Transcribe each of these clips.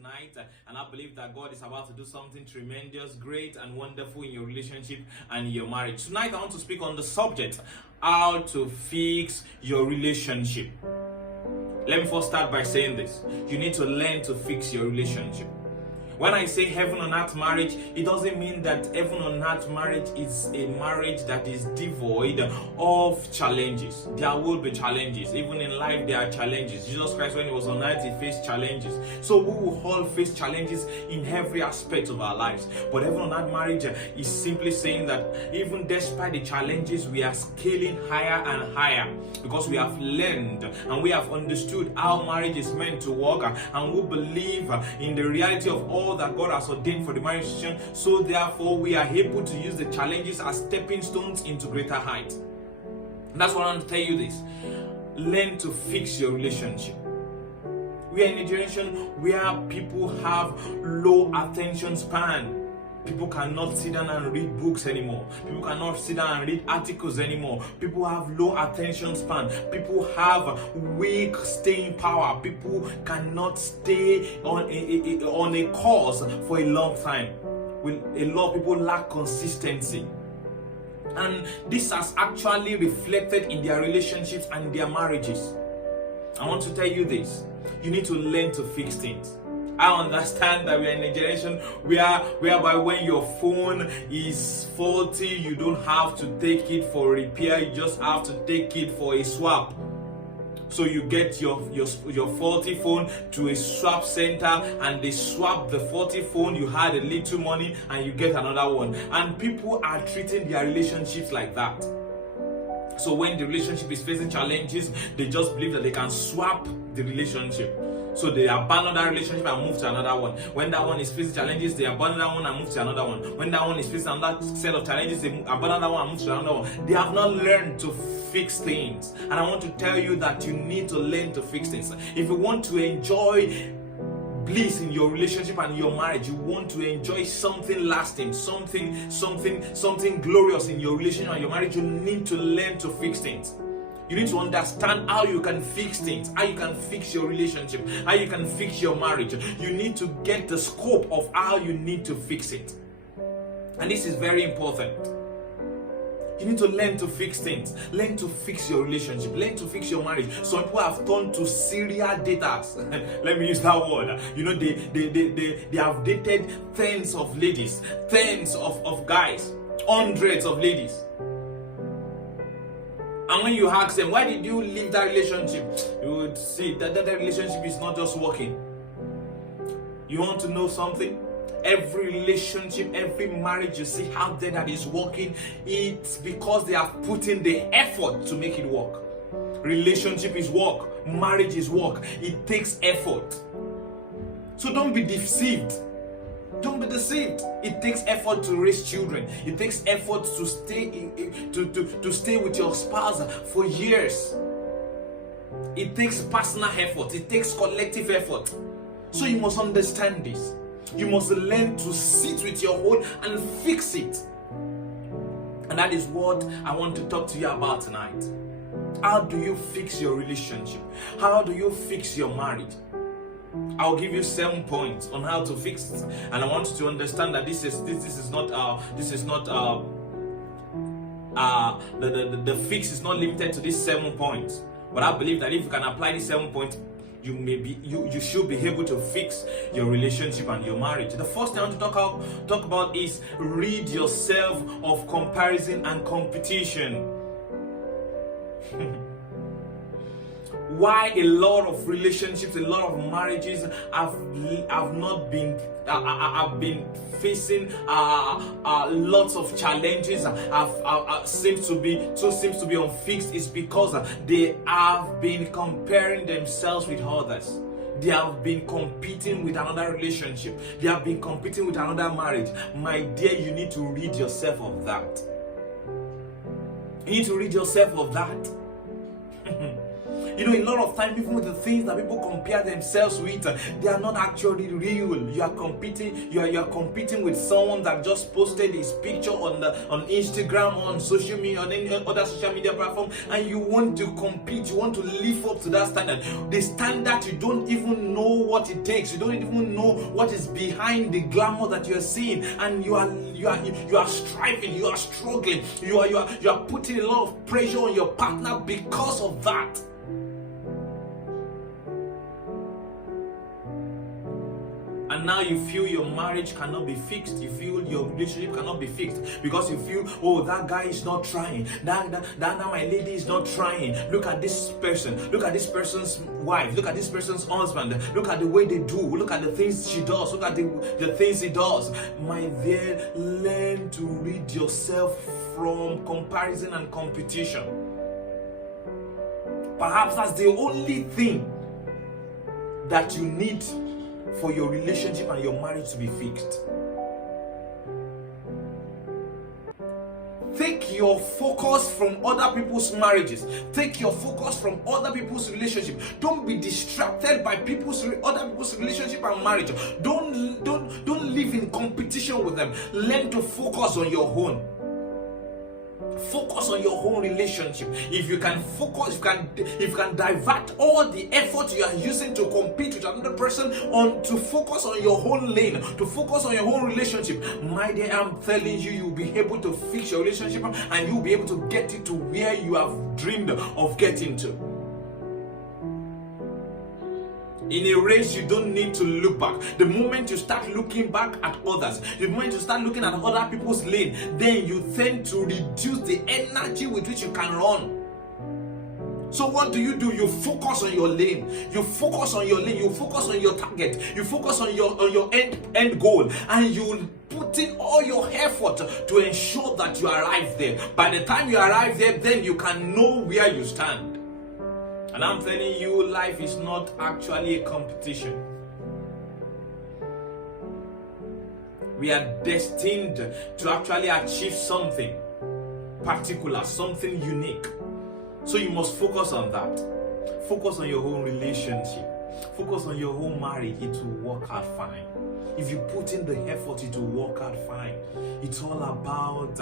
tonight, and I believe that God is about to do something tremendous, great, and wonderful in your relationship and in your marriage. Tonight, I want to speak on the subject, how to fix your relationship. Let me first start by saying this. You need to learn to fix your relationship. When I say heaven on earth marriage, it doesn't mean that heaven on earth marriage is a marriage that is devoid of challenges. There will be challenges. Even in life, there are challenges. Jesus Christ, when he was on earth, he faced challenges. So we will all face challenges in every aspect of our lives. But heaven on earth marriage is simply saying that even despite the challenges, we are scaling higher and higher because we have learned and we have understood how marriage is meant to work, and we believe in the reality of all that God has ordained for the marriage situation. So therefore we are able to use the challenges as stepping stones into greater heights. And that's what I want to tell you this. Learn to fix your relationship. We are in a generation where people have low attention span. People cannot sit down and read books anymore. People cannot sit down and read articles anymore. People have low attention span. People have weak staying power. People cannot stay on a course for a long time. A lot of people lack consistency. And this has actually reflected in their relationships and their marriages. I want to tell you this. You need to learn to fix things. I understand that we are in a generation whereby when your phone is faulty, you don't have to take it for repair, you just have to take it for a swap. So you get your faulty phone to a swap center, and they swap the faulty phone, you had a little money, and you get another one. And people are treating their relationships like that. So when the relationship is facing challenges, they just believe that they can swap the relationship. So they abandon that relationship and move to another one. When that one is facing challenges, they abandon that one and move to another one. When that one is facing another set of challenges, they abandon that one and move to another one. They have not learned to fix things. And I want to tell you that you need to learn to fix things. If you want to enjoy bliss in your relationship and your marriage, you want to enjoy something lasting, something glorious in your relationship and your marriage, you need to learn to fix things. You need to understand how you can fix things, how you can fix your relationship, how you can fix your marriage. You need to get the scope of how you need to fix it. And this is very important. You need to learn to fix things. Learn to fix your relationship. Learn to fix your marriage. Some people have turned to serial daters. Let me use that word. You know, they have dated tens of ladies, tens of guys, hundreds of ladies. And when you ask them, why did you leave that relationship? You would see that relationship is not just working. You want to know something? Every relationship, every marriage you see out there that is working, it's because they have put in the effort to make it work. Relationship is work. Marriage is work. It takes effort. So don't be deceived. Don't be deceived. It takes effort to raise children. It takes effort to stay with your spouse for years. It takes personal effort. It takes collective effort. So you must understand this. You must learn to sit with your own and fix it. And that is what I want to talk to you about tonight. How do you fix your relationship? How do you fix your marriage? I'll give you 7 points on how to fix it, and I want you to understand that this is not the fix is not limited to these 7 points. But I believe that if you can apply these 7 points, you should be able to fix your relationship and your marriage. The first thing I want to talk about is rid yourself of comparison and competition. Why a lot of relationships, a lot of marriages have been facing lots of challenges, seems to be unfixed, is because they have been comparing themselves with others. They have been competing with another relationship. They have been competing with another marriage. My dear, you need to rid yourself of that. You need to rid yourself of that. You know, a lot of time, even with the things that people compare themselves with, they are not actually real. You are competing. You are competing with someone that just posted his picture on Instagram, on social media, on any other social media platform, and you want to compete. You want to live up to that standard. The standard, you don't even know what it takes. You don't even know what is behind the glamour that you are seeing, and you are striving. You are struggling. You are putting a lot of pressure on your partner because of that. And now you feel your marriage cannot be fixed. You feel your relationship cannot be fixed because you feel, oh, that guy is not trying. That my lady is not trying. Look at this person. Look at this person's wife. Look at this person's husband. Look at the way they do. Look at the things she does. Look at the things he does. My dear, learn to rid yourself from comparison and competition. Perhaps that's the only thing that you need for your relationship and your marriage to be fixed. Take your focus from other people's marriages. Take your focus from other people's relationship. Don't be distracted by other people's relationship and marriage. Don't live in competition with them. Learn to focus on your own. Focus on your own relationship. If you can focus, if you can divert all the effort you are using to compete with another person on to focus on your own lane, to focus on your own relationship, my dear, I'm telling you, you'll be able to fix your relationship and you'll be able to get it to where you have dreamed of getting to. In a race, you don't need to look back. The moment you start looking back at others, the moment you start looking at other people's lane, then you tend to reduce the energy with which you can run. So what do? You focus on your lane. You focus on your lane. You focus on your target. You focus on your end goal, and you put in all your effort to ensure that you arrive there. By the time you arrive there, then you can know where you stand. And I'm telling you, life is not actually a competition. We are destined to actually achieve something particular, something unique. So you must focus on that. Focus on your own relationship. Focus on your own marriage. It will work out fine. If you put in the effort, it will work out fine. It's all about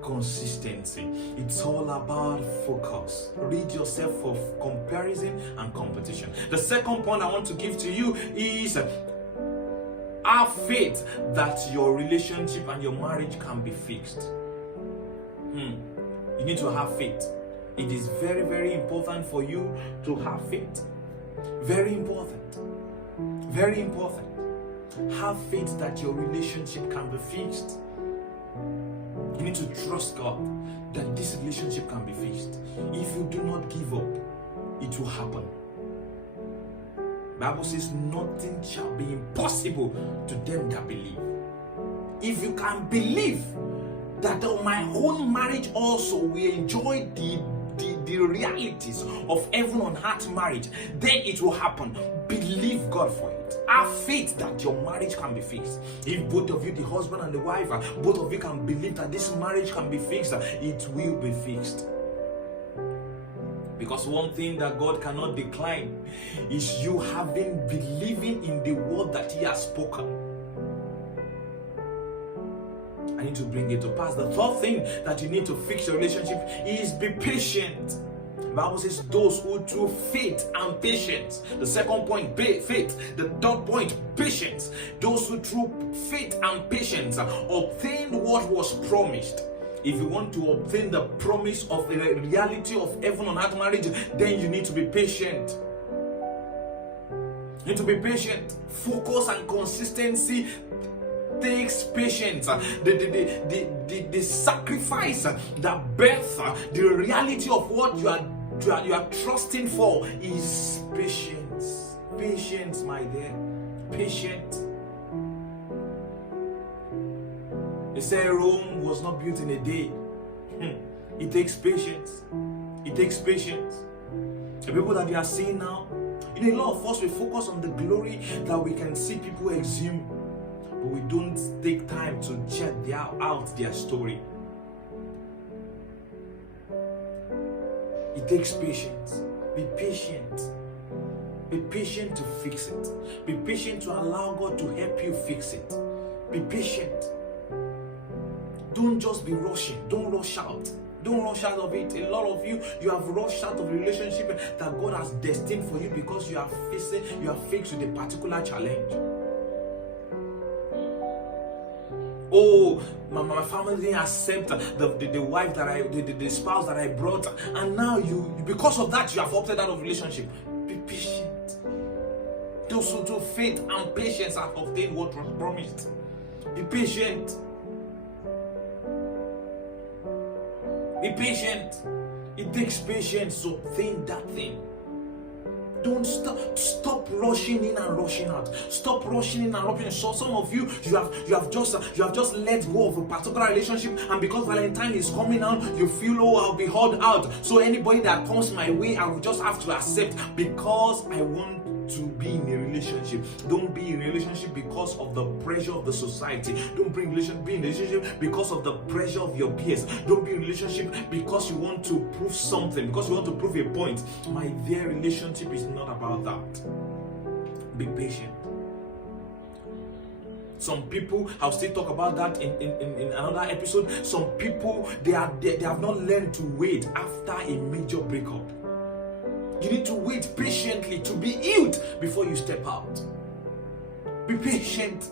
consistency. It's all about focus. Rid yourself of comparison and competition. The second point I want to give to you is have faith that your relationship and your marriage can be fixed. You need to have faith. It is very, very important for you to have faith. Very important. Very important. Have faith that your relationship can be fixed. You need to trust God that this relationship can be fixed. If you do not give up, it will happen. The Bible says nothing shall be impossible to them that believe. If you can believe that my own marriage also will enjoy the realities of heaven on earth marriage, then it will happen. Believe God for it. Have faith that your marriage can be fixed. If both of you, the husband and the wife, both of you can believe that this marriage can be fixed, it will be fixed. Because one thing that God cannot decline is you believing in the word that He has spoken. I need to bring it to pass. The third thing that you need to fix your relationship is be patient. The Bible says those who through faith and patience. The second point, faith. The third point, patience. Those who through faith and patience obtained what was promised. If you want to obtain the promise of the reality of heaven on earth marriage, then you need to be patient. You need to be patient. Focus and consistency takes patience. The sacrifice, the birth, the reality of what you are trusting for is patience. Patience, my dear. Patience. They say Rome was not built in a day. It takes patience. It takes patience. The people that we are seeing now, a lot of us we focus on the glory that we can see people exhume, but we don't take time to check out their story. It takes patience. Be patient. Be patient to fix it. Be patient to allow God to help you fix it. Be patient. Don't just be rushing. Don't rush out. Don't rush out of it. A lot of you have rushed out of a relationship that God has destined for you because you are faced with a particular challenge. Oh, my family didn't accept the wife the spouse that I brought, and now because of that you have opted out of relationship. Be patient. Those who do faith and patience have obtained what was promised. Be patient. Be patient. It takes patience to obtain that thing. Don't stop rushing in and rushing out. Stop rushing in and rushing out. So some of you have just let go of a particular relationship, and because Valentine is coming out, you feel, oh, I'll be held out. So anybody that comes my way, I will just have to accept because I want to be in a relationship. Don't be in a relationship because of the pressure of the society. Don't be in a relationship because of the pressure of your peers. Don't be in a relationship because you want to prove something, because you want to prove a point. My dear, relationship is not about that. Be patient. Some people, I'll still talk about that in another episode. Some people, they have not learned to wait after a major breakup. You need to wait patiently to be healed before you step out. Be patient.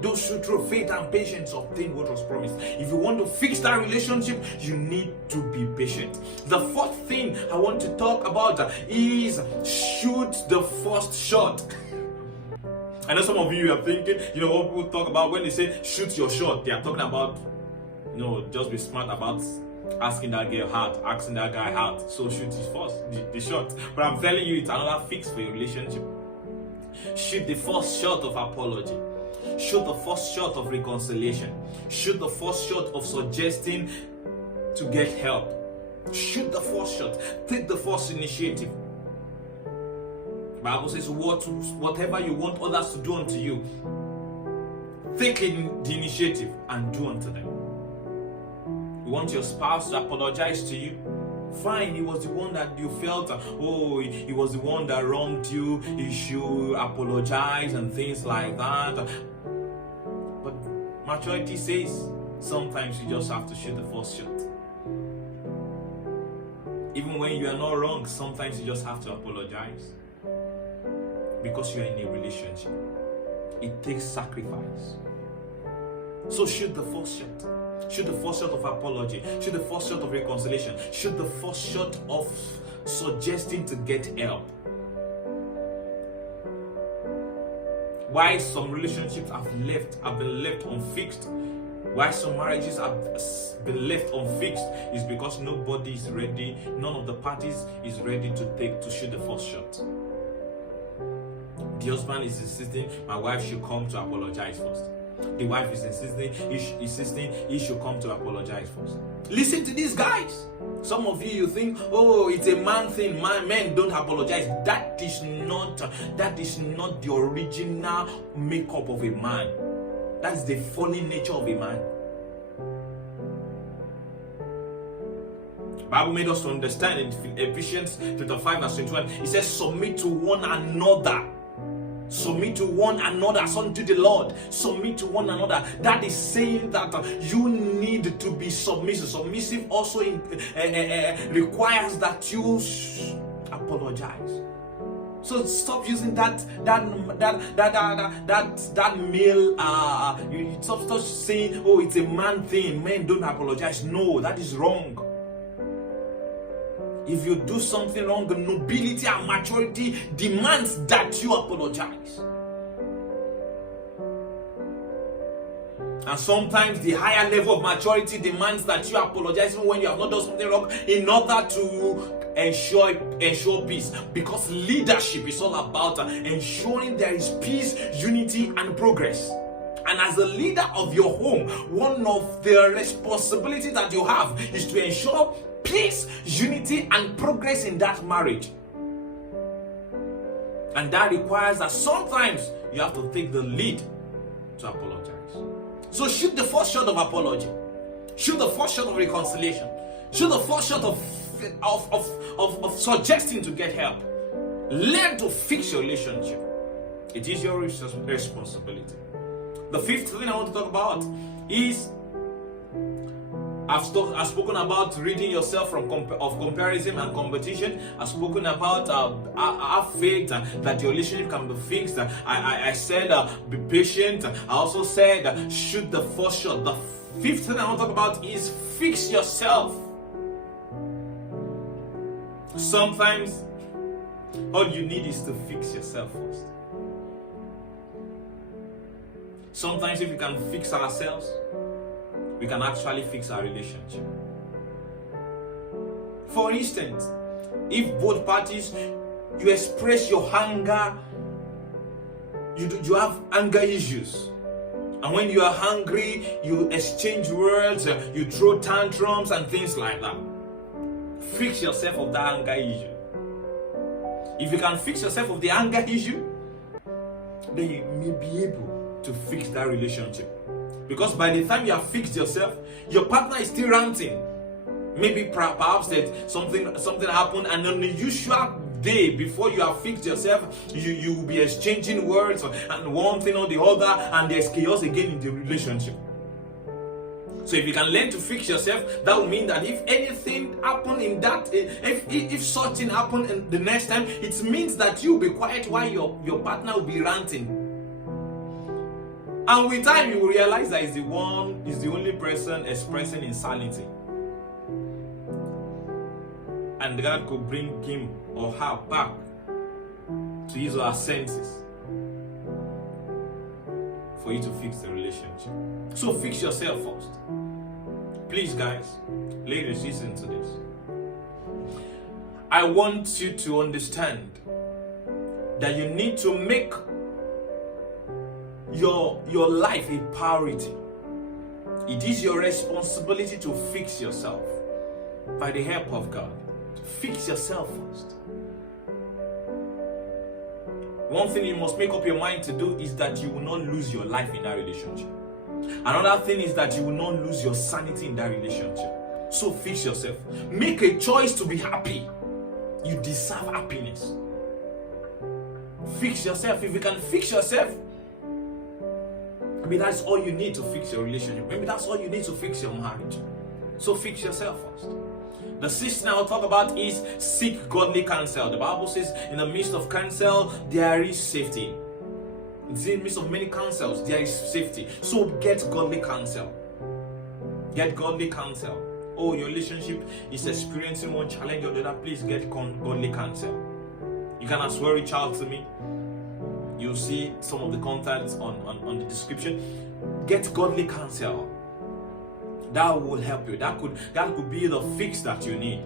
Those who through faith and patience obtain what was promised. If you want to fix that relationship, you need to be patient. The fourth thing I want to talk about is shoot the first shot. I know some of you are thinking, what people talk about when they say shoot your shot, they are talking about, just be smart about asking that girl out, asking that guy out. So shoot his first, the shot. But I'm telling you, it's another fix for your relationship. Shoot the first shot of apology. Shoot the first shot of reconciliation. Shoot the first shot of suggesting to get help. Shoot the first shot. Take the first initiative. The Bible says, whatever you want others to do unto you, take the initiative and do unto them. You want your spouse to apologize to you? Fine, he was the one that you felt, he was the one that wronged you, you should apologize and things like that. But maturity says sometimes you just have to shoot the first shot. Even when you are not wrong, sometimes you just have to apologize. Because you are in a relationship. It takes sacrifice. So shoot the first shot. Shoot the first shot of apology. Shoot the first shot of reconciliation. Shoot the first shot of suggesting to get help. Why some relationships have been left unfixed, why some marriages have been left unfixed, is because nobody is ready, none of the parties is ready to shoot the first shot. The husband is insisting my wife should come to apologize first. The wife is insisting he should come to apologize first. Listen to these guys. Some of you think, it's a man thing. Men don't apologize. That is not the original makeup of a man. That is the fallen nature of a man. The Bible made us to understand in Ephesians chapter 5 verse 21. It says, submit to one another. Submit to one another as unto the Lord. Submit to one another. That is saying that you need to be submissive. Submissive also requires that you apologize. So stop using that male. You stop saying, it's a man thing. Men don't apologize. No, that is wrong. If you do something wrong, the nobility and maturity demands that you apologize. And sometimes the higher level of maturity demands that you apologize even when you have not done something wrong, in order to ensure peace. Because leadership is all about ensuring there is peace, unity, and progress. And as a leader of your home, one of the responsibilities that you have is to ensure peace, unity, and progress in that marriage. And that requires that sometimes you have to take the lead to apologize. So shoot the first shot of apology. Shoot the first shot of reconciliation. Shoot the first shot of of suggesting to get help. Learn to fix your relationship. It is your responsibility. The fifth thing I want to talk about is I've spoken about ridding yourself from comparison and competition. I've spoken about have faith that your relationship can be fixed. I said be patient. I also said shoot the first shot. The fifth thing I want to talk about is fix yourself. Sometimes all you need is to fix yourself first. Sometimes if we can fix ourselves, we can actually fix our relationship. For instance, if both parties, you express your anger, you have anger issues. And when you are hungry, you exchange words, you throw tantrums and things like that. Fix yourself of that anger issue. If you can fix yourself of the anger issue, then you may be able to fix that relationship. Because by the time you have fixed yourself, your partner is still ranting. Maybe perhaps that something happened, and on the usual day before you have fixed yourself, you will be exchanging words and one thing or the other, and there's chaos again in the relationship. So if you can learn to fix yourself, that will mean that if anything happened in that, if such thing happened the next time, it means that you'll be quiet while your partner will be ranting. And with time, you will realize that is the only person expressing insanity. And God could bring him or her back to his or her senses for you to fix the relationship. So fix yourself first. Please, guys, ladies, listen to this. I want you to understand that you need to make your life a priority. It is your responsibility to fix yourself by the help of God. Fix yourself first. One thing you must make up your mind to do is that you will not lose your life in that relationship. Another thing is that you will not lose your sanity in that relationship. So fix yourself. Make a choice to be happy. You deserve happiness. Fix yourself. If you can fix yourself, maybe that's all you need to fix your relationship. Maybe that's all you need to fix your marriage. So fix yourself first. The sixth thing I'll talk about is seek godly counsel. The Bible says in the midst of counsel, there is safety. In the midst of many counsels, there is safety. So get godly counsel. Get godly counsel. Oh, your relationship is experiencing one challenge or the other. Please get godly counsel. You can as well reach out to me. You'll see some of the contacts on the description. Get godly counsel. That will help you. That could be the fix that you need.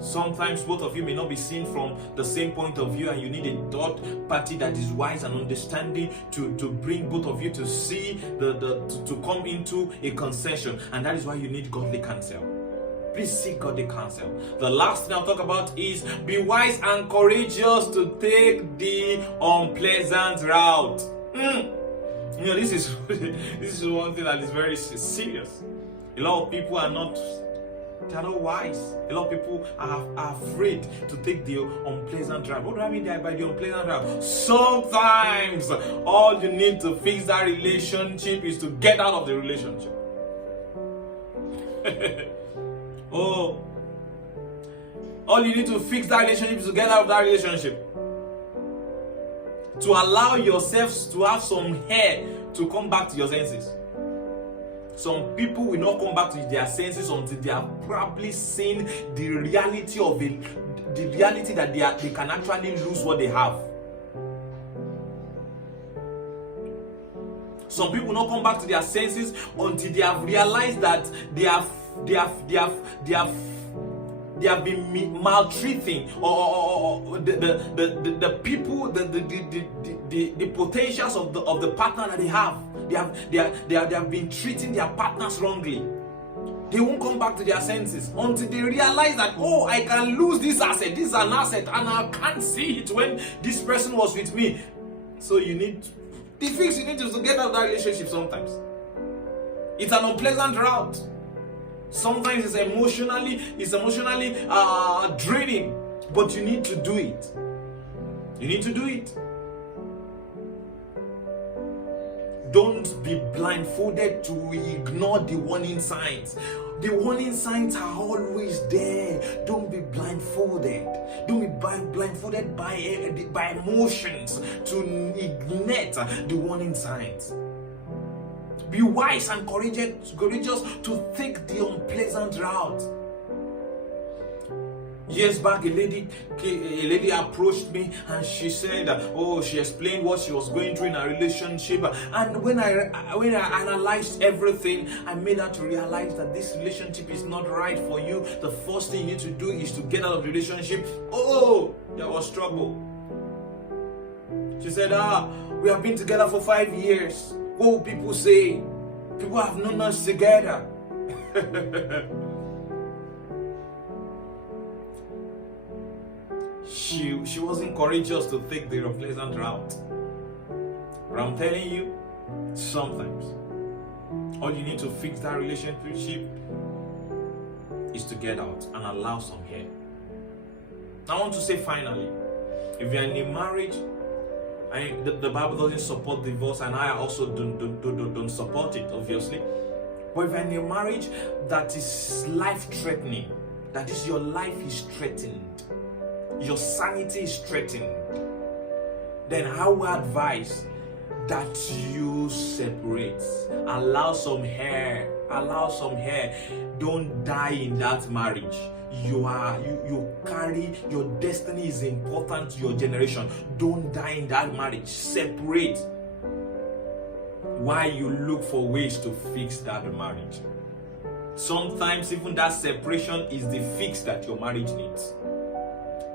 Sometimes both of you may not be seen from the same point of view, and you need a third party that is wise and understanding to bring both of you to see to come into a concession, and that is why you need godly counsel. Please seek godly counsel. The last thing I'll talk about is be wise and courageous to take the unpleasant route. You know, this is one thing that is very serious. A lot of people are not wise. A lot of people are afraid to take the unpleasant route. What do I mean by the unpleasant route? Sometimes all you need to fix that relationship is to get out of the relationship. Oh, all you need to fix that relationship is to get out of that relationship. To allow yourselves to have some hair to come back to your senses. Some people will not come back to their senses until they have probably seen the reality of it, the reality that they can actually lose what they have. Some people will not come back to their senses until they have realized that they have been maltreating or the people, the potentials of the partner that they have. They have been treating their partners wrongly. They won't come back to their senses until they realize that, oh, I can lose this asset. This is an asset, and I can't see it when this person was with me. So the fix you need to get out of that relationship sometimes. It's an unpleasant route. Sometimes it's emotionally draining, but you need to do it. You need to do it. Don't be blindfolded to ignore the warning signs. The warning signs are always there. Don't be blindfolded. Don't be blindfolded by emotions to ignore the warning signs. Be wise and courageous to take the unpleasant route. Years back, a lady approached me and she said, she explained what she was going through in her relationship. And when I analyzed everything, I made her to realize that this relationship is not right for you. The first thing you need to do is to get out of the relationship. Oh, there was trouble. She said, we have been together for 5 years. What will people say? People have known us together. She wasn't courageous to take the unpleasant route. But I'm telling you, sometimes all you need to fix that relationship is to get out and allow some help. I want to say finally, if you're in a marriage, the Bible doesn't support divorce, and I also don't support it, obviously. But if you're in a marriage that is life-threatening, that is, your life is threatened, your sanity is threatened, then I will advise that you separate. Allow some hair. Don't die in that marriage. You carry, your destiny is important to your generation. Don't die in that marriage. Separate while you look for ways to fix that marriage. Sometimes even that separation is the fix that your marriage needs.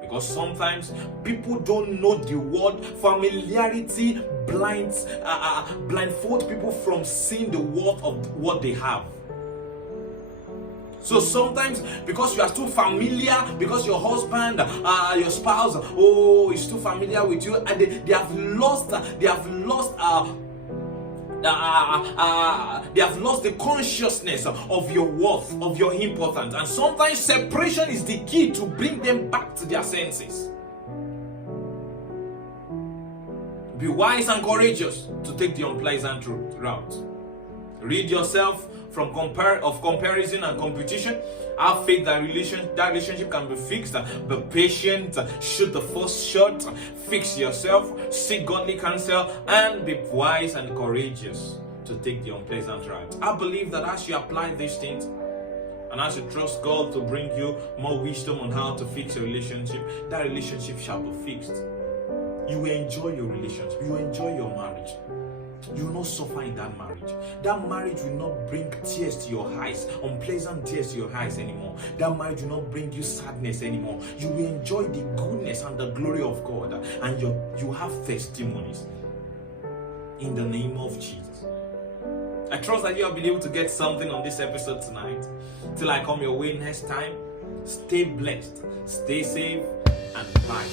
Because sometimes people don't know the word. Familiarity blindfold people from seeing the worth of what they have. So sometimes, because you are too familiar, because your husband, your spouse, is too familiar with you, and they have lost the consciousness of your worth, of your importance. And sometimes separation is the key to bring them back to their senses. Be wise and courageous to take the unpleasant route. Rid yourself from comparison and competition. Have faith that relationship can be fixed. Be patient. Shoot the first shot. Fix yourself. Seek godly counsel, and be wise and courageous to take the unpleasant route. I believe that as you apply these things, and as you trust God to bring you more wisdom on how to fix your relationship, that relationship shall be fixed. You will enjoy your relationship. You will enjoy your marriage. You will not suffer in that marriage. That marriage will not bring tears to your eyes, unpleasant tears to your eyes anymore. That marriage will not bring you sadness anymore. You will enjoy the goodness and the glory of God, and you have testimonies in the name of Jesus. I trust that you have been able to get something on this episode tonight. Till I come your way next time, stay blessed, stay safe, and bye.